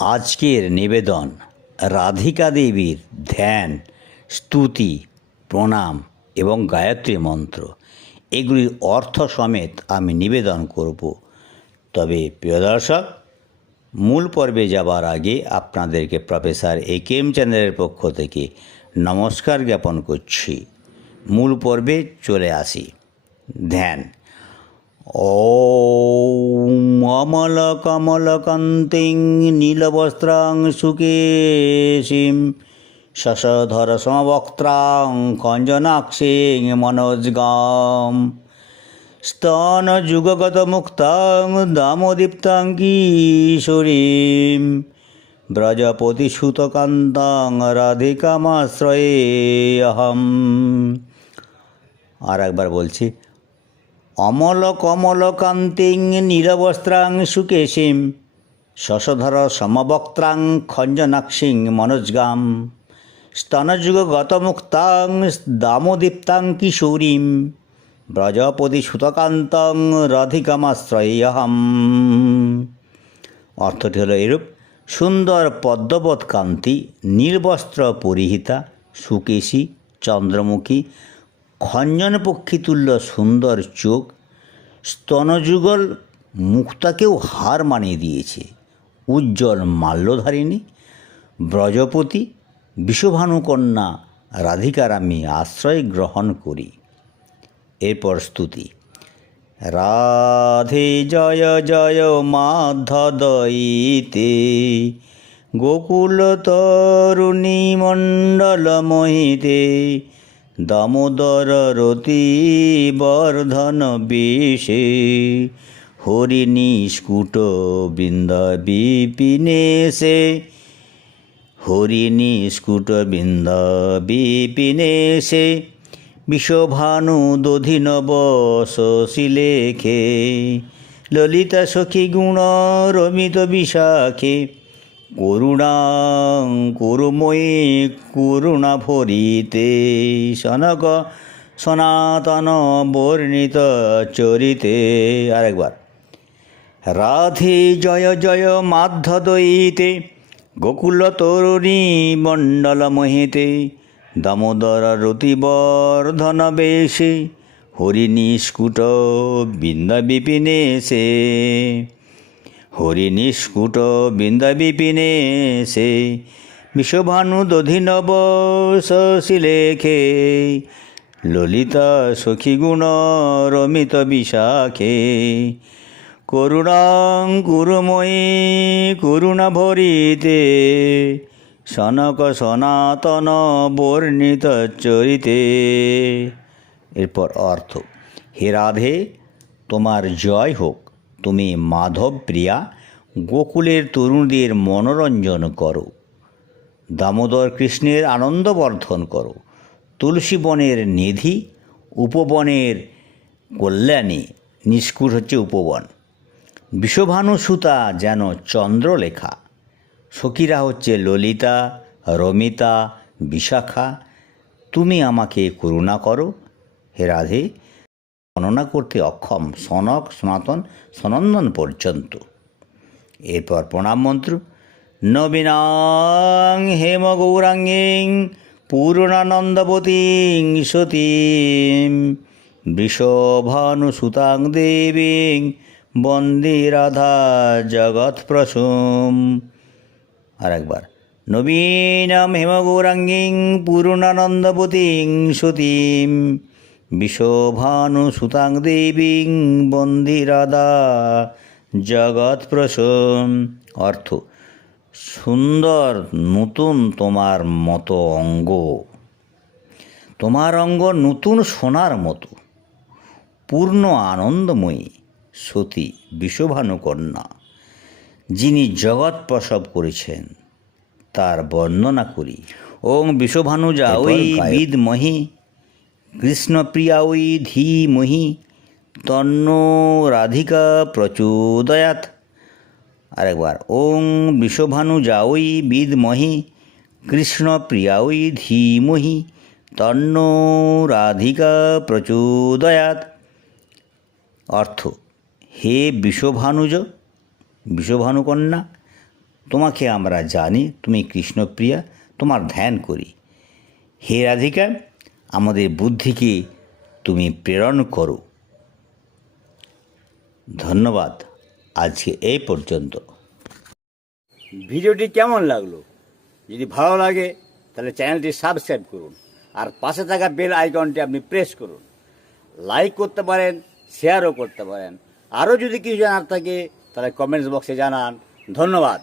আজকের নিবেদন রাধিকা দেবীর ধ্যান, স্তুতি, প্রণাম এবং গায়ত্রী মন্ত্র এগুলির অর্থ সমেত আমি নিবেদন করব। তবে প্রিয় দর্শক, মূল পর্বে যাবার আগে আপনাদেরকে প্রফেসর একেএম চ্যানেলের পক্ষ থেকে নমস্কার জ্ঞাপন করছি। মূল পর্বে চলে আসি। ধ্যান। ॐ अमलकमलकान्तिं नीलवस्त्रां सुकेशिं शशधरसमवक्त्रां कञ्जनाक्षीं मनोज्गां स्तनयुगगतमुक्तां दामोदीप्तां किशोरीं ব্রজপতিসুতকান্তাং রাধিকামাশ্রয়ে অহম। আর একবার বলছি, অমল কমল কান্তিং নীলবস্ত্রাং সুকেশিম শশধর সমবক্ত্রাং খঞ্জনাক্ষিং মনোজ্গাম স্তনযুগ গতমুক্তাং দামোদীপ্তাং কিশোরীম ব্রজপতি সুতকান্তং রাধিকামাশ্রয়হম। অর্থটি হলো এরূপ: সুন্দর পদ্মবৎ কান্তি, নীলবস্ত্র পরিহিতা, সুকেশী, চন্দ্রমুখী, খঞ্জনপক্ষীতুল্য সুন্দর চোখ, স্তনযুগল মুক্তাকেও হার মানিয়ে দিয়েছে, উজ্জ্বল মাল্যধারিণী, ব্রজপতি বিষভানুকন্যা রাধিকার আমি আশ্রয় গ্রহণ করি। এরপর স্তুতি। রাধে জয় জয় মাধদয়িতে গোকুল তরুণী মণ্ডল মোহিতে দামোদর রতি বর্ধন বেশে হরিণীস্কুট বৃন্দ বিপিনেশে হরিণীস্কুট বৃন্দ বিপিনেশে বিশ্বভানু দধিনব শশিলেখে ললিতা সখী গুণ রমিত বিশাখে করুণাং করুময়ী করুণা ভরিতে সনক সনাতন বর্ণিত চরিতে। আরেকবার। রাধে জয় জয় মাধদয়িতে গোকুল তরুণী মণ্ডল মোহিতে দামোদর রতিবর্ধন বেশে হরিণীস্কুট বৃন্দ বিপিনেশে হরিণীস্কুট বৃন্দ বিপিনেশে বিশ্বভানু দধিনব শশিলেখে ললিতা সখীগুণ রমিত বিশাখে করুণাং করুময়ী করুণা ভরিতে সনক সনাতন বর্ণিত চরিতে। এরপর অর্থ। হে রাধে, তোমার জয় হোক। তুমি মাধব প্রিয়া, গোকুলের তরুণদের মনোরঞ্জন করো, দামোদর কৃষ্ণের আনন্দবর্ধন করো, তুলসী বনের নিধি, উপবনের কল্যাণী, নিষ্কুট হচ্ছে উপবন, বিষভানু সুতা যেন চন্দ্রলেখা, সখীরা হচ্ছে ললিতা, রমিতা, বিশাখা। তুমি আমাকে করুণা করো। হে রাধে, গণনা করতে অক্ষম সনক সনাতন সনন্দন পর্যন্ত। এরপর প্রণাম মন্ত্র। নবীনাং হেম গৌরাঙ্গীং পূর্ণানন্দবতীং সতীং বৃষভানুসুতাং দেবীং বন্দে রাধা জগৎপ্রসূম। আর একবার। নবীনাম হেমগৌরাঙ্গীং পূর্ণানন্দবতীং সতীং বিশ্বভানুসুতাং দেবীং বন্দে রাধা জগৎপ্রসূম। অর্থ। সুন্দর নতুন তোমার মতো অঙ্গ, তোমার অঙ্গ নতুন সোনার মতো, পূর্ণ আনন্দময়ী সতী বিষভানুকন্যা, যিনি জগৎ প্রসব করেছেন তার বর্ণনা করি। ওং বিষভানুজাঐ বিদ্মহি কৃষ্ণপ্রিয়াঐ ধীমহি তন্নো রাধিকা প্রচোদয়াৎ। আরেকবার। ওং বিষভানুজাঐ বিদ্মহি কৃষ্ণপ্রিয়াঐ ধীমহি তন্নো রাধিকা প্রচোদয়াৎ। অর্থ। হে বিষভানুজ, বিষভানুকন্যা, তোমাকে আমরা জানি তুমি কৃষ্ণপ্রিয়া, তোমার ধ্যান করি। হে রাধিকা, আমাদের বুদ্ধিকে তুমি প্রেরণ করো। ধন্যবাদ, আজকে এই পর্যন্ত। ভিডিওটি কেমন লাগলো? যদি ভালো লাগে তাহলে চ্যানেলটি সাবস্ক্রাইব করুন, আর পাশে থাকা বেল আইকনটি আপনি প্রেস করুন। লাইক করতে পারেন, শেয়ারও করতে পারেন। আরও যদি কিছু জানার থাকে তাহলে কমেন্টস বক্সে জানান। ধন্যবাদ।